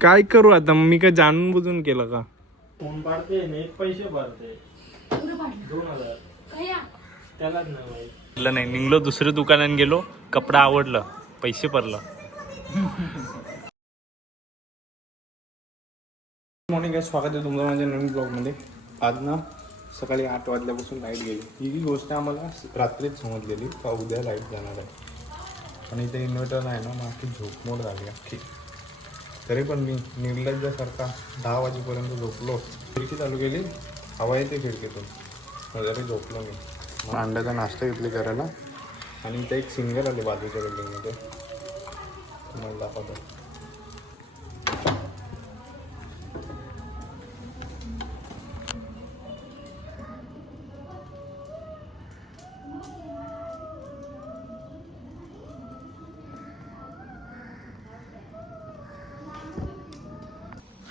काय करू आता, मी काय जाणून बुजून केलं का? फोन पाडते नेट पैसे भरते 2000 त्यालाच नाही निघलो दुसऱ्या दुकानात गेलो, कपडा आवडलं, पैसे भरलं. मॉर्निंग आहे, स्वागत आहे तुमचं माझ्या नवीन ब्लॉगमध्ये. आज ना सकाळी 8 वाजल्यापासून लाईट गेली. ही गोष्ट आम्हाला रात्रीच समजलेली का उद्या लाईट जाणार आहे. आणि इथे इन्व्हर्टर आहे ना, मग अख्खी झोपमोड झाली अख्खी. तरी पण मी निर्लज्जासारखा 10 वाजेपर्यंत झोपलो. खिडकी चालू केली, हवा येते खिडकीतून, जरी झोपलो मी. मग अंड्याचा नाश्ता घेतली करायला. आणि इथे एक सिंगल आले बाजूच्या बिल्डिंगमध्ये, मला दाखवतो.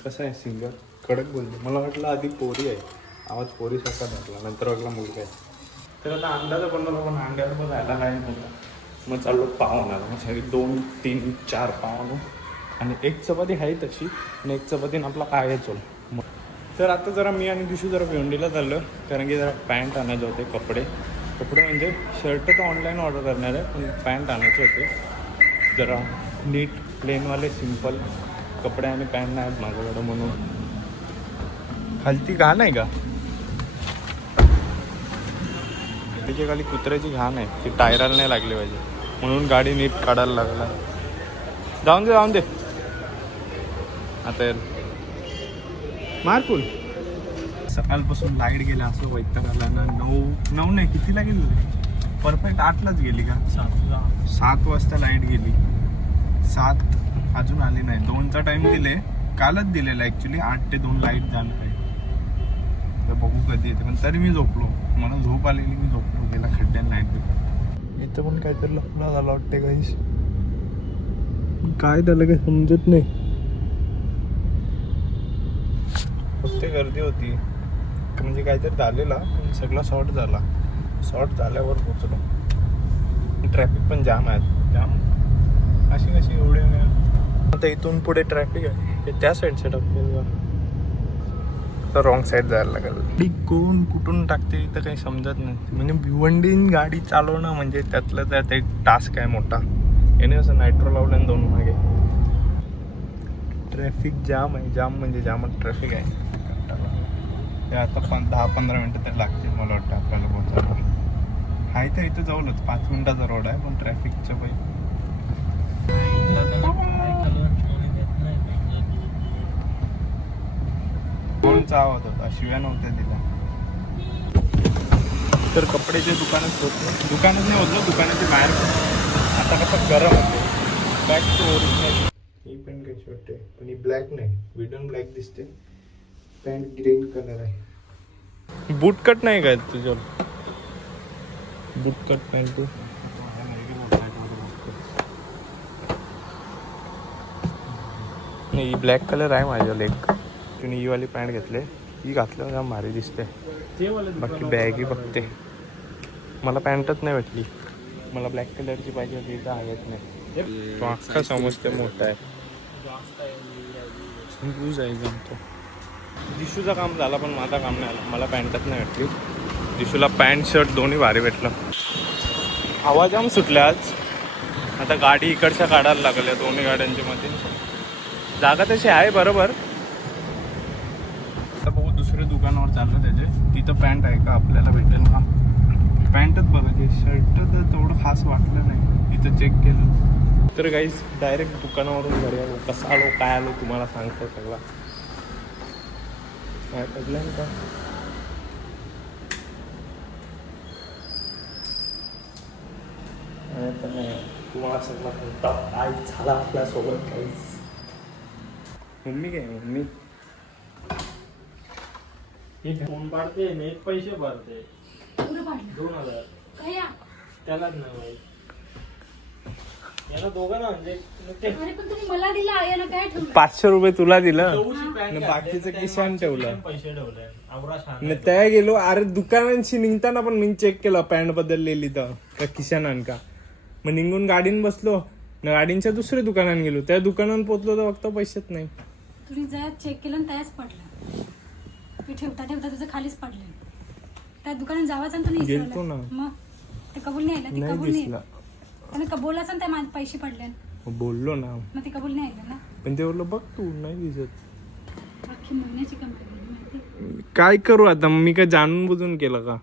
कसं आहे सिंगर, कडक बोलतो. मला वाटलं आधी पोरी आहे, आवाज पोरीसारखा धरला, नंतर वाटला मुलगा आहे. तर आता अंड्याचं बनवलं, पण अंड्याला पण राहायला काय नव्हतं. मग चाललो पाव आणायला. मग सगळी 2, 3, 4 पाव आणू. आणि एक चपाती आहे तशी, आणि एक चपातीनं आपला काय चोल. मग तर आता जरा मी आणि दिशू जरा भिवंडीला चाललो, कारण की जरा पॅन्ट आणायचे होते. कपडे म्हणजे शर्ट तर ऑनलाईन ऑर्डर करणार आहे, पण पॅन्ट आणायचे होते. जरा नीट प्लेनवाले सिम्पल कपडे आणि पॅन्ट नाही आहेत माझ्याकडं, म्हणून. खालती घाण आहे का? त्याच्या खाली कुत्र्याची घाण आहे, ती टायराला नाही लागली पाहिजे, म्हणून गाडी नीट काढायला लागला. जाऊन दे आता मारपूल. सकाळपासून लाईट गेला, असं वैताग आला ना. 9 नाही, कितीला गेली रे? परफेक्ट 8लाच गेली का? 7 वाजता लाईट गेली. 7 अजून आली नाही. 2चा टाइम दिले, कालच दिलेला ॲक्च्युली. 8 ते 2 लाईट जाणार आहे. तर बघू कधी येते. पण तरी मी झोपलो, मला झोप आलेली, मी झोपलो. गेला खड्ड्यात लाईट गेली. इथं पण काहीतरी लफडा झाला वाटते. काहीच काय झालं काही समजत नाही. फक्त गर्दी होती, म्हणजे काहीतरी झालेला, पण सगळं शॉर्ट झाला. शॉर्ट झाल्यावर पोचलो. ट्रॅफिक पण जाम आहे. जाम अशी कशी एवढे वेळ. आता इथून पुढे ट्रॅफिक आहे, त्या साईडच्या टाकले तर रॉंग साईड जायला लागेल. कोण कुठून टाकते इथं काही समजत नाही. म्हणजे भिवंडीन गाडी चालवणं म्हणजे त्यातलं त्यात एक टास्क आहे मोठा. याने असं नायट्रो लावलं 2 मागे. ट्रॅफिक जाम आहे, जाम म्हणजे जामच ट्रॅफिक आहे. ते आता 10-15 मिनटं तरी लागतील मला वाटतं आपल्याला पोहोचायला. आहे तर इथं जाऊनच 5 मिनिटाचा रोड आहे, पण ट्रॅफिकचं पाहिजे. फोनचा आवाज होता, शिव्या नव्हत्या दिल्या. तर कपड्याचे दुकानच होतं, दुकानच नाही होतं, दुकानाच्या बाहेर. आता कसं गरम होते. Back to original. ही पॅन्ट कशी वाटते, पण ही ब्लॅक नाही, विडन ब्लॅक दिसते. पॅन्ट ग्रीन कलर आहे. बूट कट नाही काय तुझ्या? बूट कट पॅन्ट तू नाही, ही ब्लॅक कलर आहे माझ्या लेग. तुम्ही ही वाली पॅन्ट घेतले, ही घातल्यावर जाम भारी दिसते. बाकी बॅगी बघते. मला पॅन्टच नाही भेटली, मला ब्लॅक कलरची पाहिजे होती, तर आहेत नाही. तो अख्खा समजते मोठा आहे. यूज आहे जमतो. दिशूचं काम झालं, पण माझा काम नाही आला. मला पॅन्टच नाही भेटली. दिशूला पॅन्ट शर्ट दोन्ही भारी भेटलं. हवा जाम सुटल्या आज. आता गाडी इकडच्या काढायला लागल्या, दोन्ही गाड्यांच्या मध्ये. जागा तशी आहे बरोबर. आता बघू दुसऱ्या दुकानावर चाललं त्याचे, तिथं पॅन्ट आहे का आपल्याला भेटेल का. पॅन्टच बघायचे, शर्ट तर तेवढं खास वाटलं नाही. इथं चेक केलं तर काहीच डायरेक्ट दुकानावरून घरी आलो. कसं आलो काय आलो तुम्हाला सांगतो सगळं. काय पडलं का तुम्हाला सगळं सांगतात काय झालं आपल्यासोबत. काहीच. मम्मी काय मम्मी फोन पाडते नेट पैसे भरते 2000 त्यालाच नाही. याला दोघांना म्हणजे 500 रुपये तुला दिलं, बाकीचं किशान ठेवलं. पैसे ठेवले त्या गेलो. अरे दुकानांशी निघताना पण मी चेक केलं पॅन्ट बदललेली तर का किशान का. मग निघून गाडीन बसलो, गाडींच्या दुसऱ्या दुकानात गेलो, त्या दुकानात पोहोचलो तर फक्त पैसेच नाही. तुम्ही जरा चेक केलं आणि त्याच पडलं. ते ठेवता ठेवता तुझं खालीच पडलं. त्या दुकानात जावाच आणि तुम्ही गेलतो ना. मग ते कबूल नाही आलं, ते नाही कबूल नाही दिसला. आणि कबूलाच आणि त्या माझे पैसे पडले. बोललो ना, मग ते कबूल नाही आलं ना. पण ते बोललो बघ तू नाही दिसत. अख्खी महिन्याची कंपनी माहिती. काय करू आता, मी काय जाणून बुजून केलं का?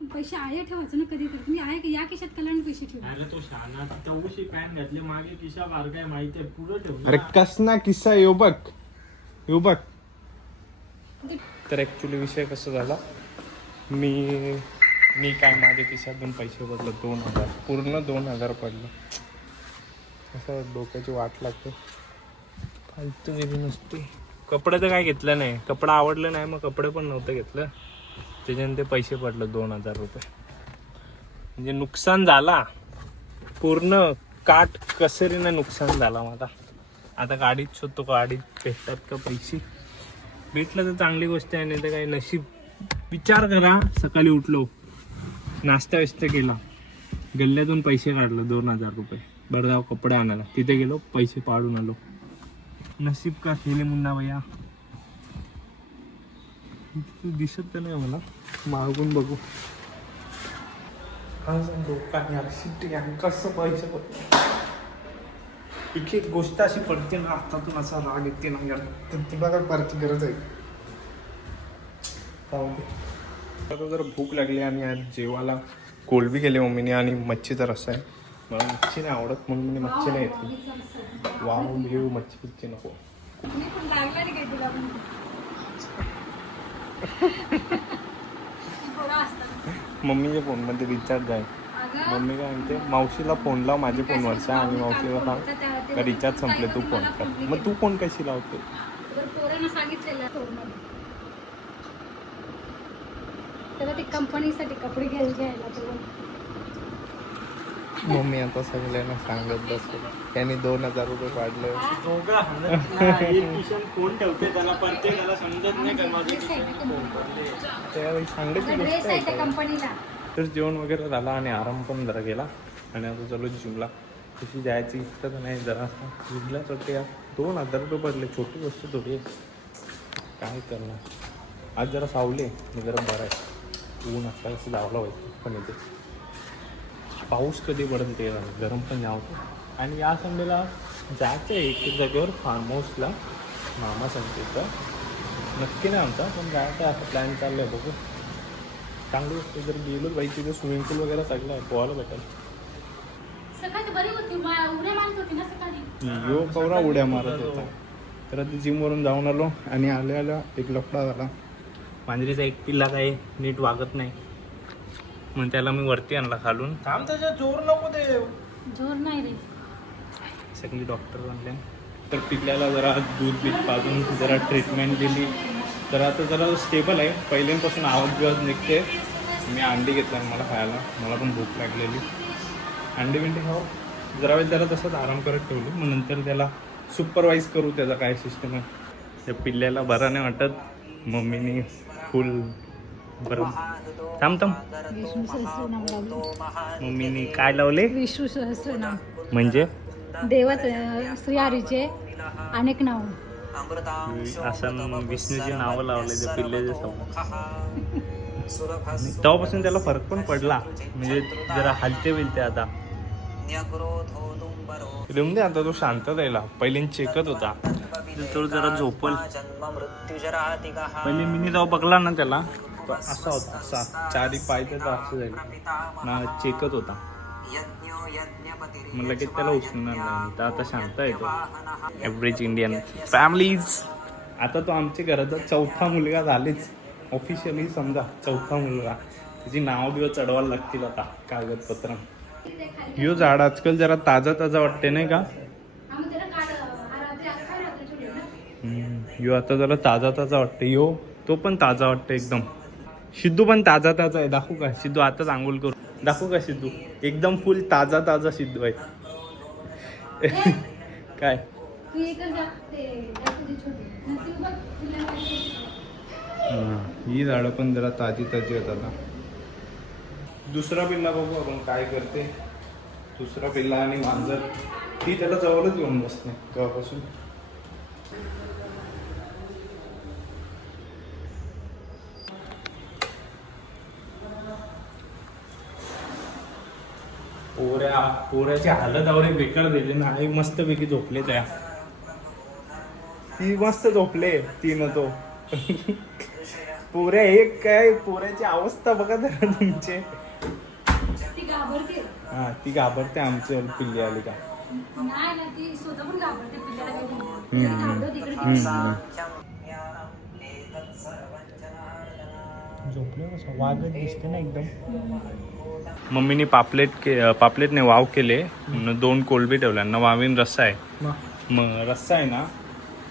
पण पैसे आहे ठेवायचं ना कधी तर. तुम्ही आहे का या खिशात कलांनी पैसे ठेवा. अरे तो शाना तवशी पॅन्ट घातली मागे किशा बार काय माहितीये पुढं ठेवलं. अरे कसना किस्सा येऊ बघ, येऊ बघ. तर ऍक्च्युली विषय कसा झाला, मी काय माझ्या खिशातून पैसे बदलत 2000, पूर्ण 2000 पडलं. असं डोक्याची वाट लागते. फालतू गेली नसते. कपडे तर काय घेतलं नाही, कपडा आवडलं नाही, मग कपडे पण नव्हतं घेतलं. त्याच्याने ते पैसे पडलं 2000 रुपये. म्हणजे नुकसान झाला पूर्ण, काट कसरीनं नुकसान झाला माझा. आता गाडीत शोधतो, गाडीत भेटतात का पैसे. भेटलं तर चांगली गोष्ट आहे, नाही तर काही नशीब. विचार करा, सकाळी उठलो, नाश्ता विस्ता केला, गल्ल्यातून पैसे काढलं 2000 रुपये, बरं जाऊ कपडे आणायला, तिथे गेलो पैसे पाडून आलो. नसीब का खेले मुन्ना भैया. दिसत तर नाही मला, मागून बघू. कसं पैसे एक एक गोष्ट अशी पडते ना हातातून, असा राग येते ना यार. तुला काय पारची गरज आहे? आता जर भूक लागली आणि आज जेवायला कोलबी केली मम्मीने आणि मच्छीचा रस्सा आहे. मला मच्छी नाही आवडत म्हणून मी मच्छी नाही येते. वाव घेऊ मच्छी पिच्छी नको. मी पण लागला नाही काय तुला पण. पोरं असतात. मम्मीच्या फोनमध्ये रिचार्ज आहे. अगं, मम्मी काय म्हणते, मावशीला फोन लाव माझ्या फोनवरचा आणि मावशीला सांग का रिचार्ज संपले तू फोन कर. मग तू फोन कशी लावतो? तर पोरांना सांगितलेलं स्टोरमध्ये. त्याला ते कंपनीसाठी कपडे घ्यायला तो. मम्मी आता सगळ्यांना सांगत बसतो त्यांनी 2000 रुपये काढले. दोघं हाणत नाही. एक किशन फोन ठेवते त्याला, प्रत्येकाला समजत नाही का माझे किशन फोन पडले. त्यावेळी सांगायची ड्रेस गोष्ट आहे त्या आहे. कंपनीला. तर जेवण वगैरे झाला आणि आराम पण जरा गेला आणि आता चलो जिमला. तशी जायची इच्छा तर नाही, जरा जिमला चढते यार. 2000 रुपये पडले, छोटी गोष्ट थोडी आहे. काय करणार. आज जरा सावले मी, जरा बरं आहे. ऊन असं कसं जावला व्हायचं पण येते. पाऊस कधी पडेल ते गरम पण जावतं. आणि या संडेला जायचं आहे एक जागेवर फार्म हाऊसला, मामा सांगते नक्की नाही आमचा, पण जायचं आहे असं प्लॅन चाललं आहे. बघू चांगली गोष्ट. जर गेलो बाई तिथे स्विमिंग पूल वगैरे सगळं आहे, पोहायला भेटेल. सकाळी बरी होती, उड्या मारत होती ना सकाळी. यो कवरा उड्या मारत होता. तर आता जिमवरून जाऊन आलो आणि आल्या एक लफडा झाला. मांजरीचा एक पिल्ला काही नीट वागत नाही, मग त्याला मी वरती आणला खालून. थांब, त्याच्या जोर नको दे. जोर नाही रे. सगळी डॉक्टर आणले. तर पिल्ल्याला जरा दूध बीत पाजून जरा ट्रीटमेंट दिली. तर आता जरा स्टेबल आहे. पहिल्यांपासून आवाज बिवाज निघते. मी अंडी घेतला मला खायला, मला पण भूक लागलेली. अंडी बिंडी खाऊ जरा वेळ त्याला तसंच आराम करत ठेवली. मग नंतर त्याला सुपरवाईज करू त्याचा काय सिस्टम आहे. त्या पिल्ल्याला बरं नाही वाटत. मम्मीने फुल बरं थांब विष्णू सहस्रनाम लावले. मम्मीने काय लावले विष्णू सहस्रनाम म्हणजे देवाचं, श्रीहरीचे अनेक नाव. असं विष्णूची नावं लावले त्या पिल्ल्याच्या समोर. तेव्हापासून त्याला फरक पण पडला, म्हणजे जरा हलते बिलते आता. दे आता तो शांत राहिला. पहिले चेकत होता, तो जरा झोपल. पहिले मी जेव्हा बघला ना त्याला असा होता, असा चारी पाय त्याचा असं जाईल ना, चेकत होता. मग लगेच त्याला उचलणार नाही. तर आता शांत आहे तो. Average Indian families. आता तो आमच्या घराचा 4था मुलगा झालेच ऑफिशियली, समजा 4था मुलगा. त्याची नाव बिव चढवायला लागतील आता कागदपत्र. यो झाड आजकाल जरा ताजा ताजा वाटते नाही का. यो आता जरा ताजा ताजा वाटते. यो तो पण ताजा वाटतं एकदम. सिद्धू पण ताजा ताजा आहे. दाखवू का सिद्धू? आताच आंघोळ करू. दाखवू का सिद्धू? एकदम फुल ताजा ताजा सिद्धू आहे. काय ही झाडं पण जरा ताजी ताजी आहेत आता. दुसरा पिल्ला बघू आपण काय करते. दुसरा पिल्ला आणि मांजर ती त्याला जवळच घेऊन बसते केव्हापासून. पोऱ्याची हालत आवडी बेकार दिली ना. आई मस्तपैकी झोपले त्या. ती मस्त झोपले तीन तो. पोऱ्या एक काय पोऱ्याची अवस्था बघा जरा तुमचे. ती घाबरते. हा ती घाबरते आमची पिल्ली आली का. नाही ना ती स्वतः पण घाबरते पिल्लाला काही दिलं. थांबलो तिकडे तिकडे. झोपले कसं वागत दिसते ना एकदम. मम्मीने पापलेटने वाव केले. 2 कोलबी ठेवल्या. वावीन रस्सा आहे. मग रस्सा आहे ना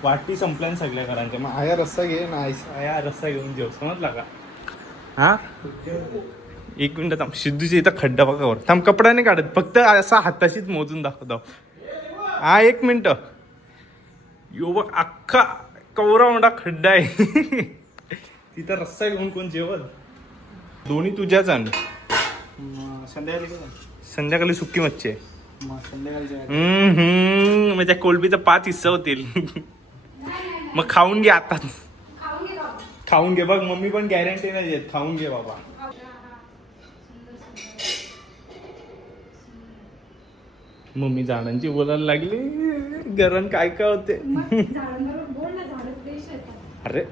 वाटी संपल्या ना सगळ्या घरांच्या. मग आया रस्सा घे ना. आया रस्सा घेऊन जेव. समजला का. हा 1 मिनिट थांब. सिद्धूची इथं खड्डा बघा वर. थांब कपडा नाही काढत. फक्त असा हाताशीच मोजून दाखवतो. हा 1 मिनिट. यो बघ अख्खा कवरा मोठा खड्डा आहे. तिथं रस्सा घेऊन कोण जेवल. दोन्ही तुझ्याच आण. संध्याकाळी सुकी मच्छी आहे. मग त्या कोलबीचा 5 हिस्सा होतील. मग खाऊन घे आता. खाऊन घे बाबा. खाऊन घे बघ. मम्मी पण गॅरंटी नाही देत. खाऊन घे बाबा. मम्मी झाडांची बोलायला लागली. गरण काय काय होते. झाडांवर बोल ना. झाडं फ्रेश येतात. अरे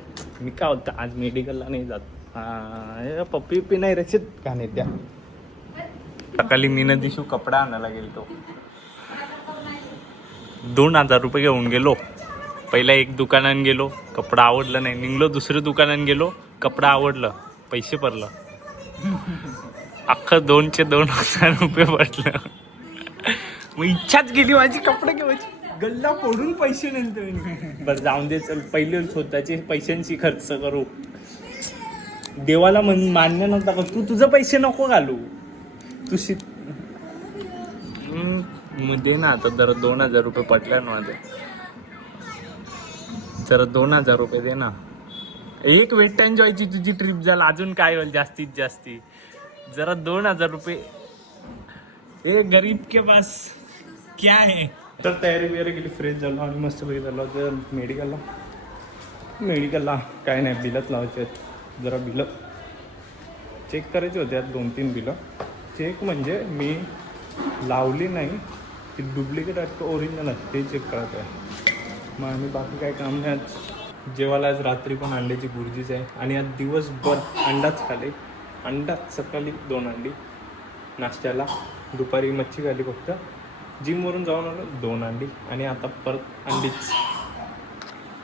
मी काय होतं आज मेडिकलला नाही जात. हा पप्पी पी नाही रचित गाणे द्या. सकाळी मी न दिशू कपडा आणायला गेलतो. 2000 रुपये घेऊन गेलो. पहिला एक दुकानात गेलो. कपडा आवडलं नाही. निघलो दुसऱ्या दुकानात गेलो. कपडा आवडलं. पैसे भरलं. अख्खं 2,000 रुपये भरलं. मग इच्छाच गेली माझी कपडे घेवायची. गल्ला फोडून पैसे नंतर. बरं जाऊन दे चल. पहिले स्वतःचे पैशांची खर्च करू. देवाला मान्य नव्हता का तू तुझं पैसे नको घालू. तू मग दे ना आता जरा 2000 रुपये पटल्या ना माझे. जरा 2000 रुपये दे ना. एक वेट एन्जॉयची तुझी ट्रिप झाला. अजून काय होईल जास्तीत जास्ती. जरा 2000 रुपये. ए गरीब के पास क्या है. तर तयारी वगैरे केली. फ्रेश झालो आणि मस्त पैकी झालो तर मेडिकलला काय नाही बिलच लावायचे आहेत. जरा बिलं चेक करायची होती. यात 2-3 बिलं चेक म्हणजे मी लावली नाही. ती डुप्लिकेट आहेत का ओरिजिनल आहेत ते चेक करायचं आहे. मग आम्ही बाकी काय काम नाही. आज जेवायला आज रात्री पण अंड्याची भुर्जीच आहे. आणि आज दिवसभर अंडाच खाले. अंडाच सकाळी 2 अंडी नाश्त्याला. दुपारी मच्छी खाली फक्त. जिमवरून जाऊन आलो 2 अंडी. आणि आता परत अंडीच.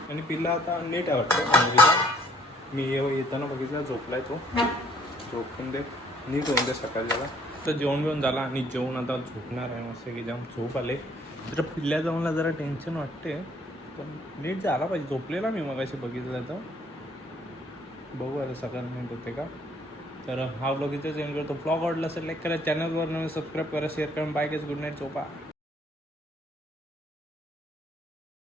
आणि पिल्ला आता नीट आहे वाटतं. मी येताना बघितलं झोपलाय तो. झोपून दे नीट होऊन दे सकाळच्याला. तर जेवण बिवून झाला आणि जेवण आता झोपणार आहे. मस्त की जाम झोप आले. जरा पिल्ल्या जाऊनला जरा टेन्शन वाटते. पण नीट झाला पाहिजे. झोपलेला मी मगाशी बघितलं तर. बघू आता सकाळ नीट होते का. तर हा व्लॉग इथेच एंड करतो. व्लॉग आवडला असेल लाईक करा. चॅनलवर नवीन सबस्क्राईब करा. शेअर करा. Bye guys. Good night. झोपा.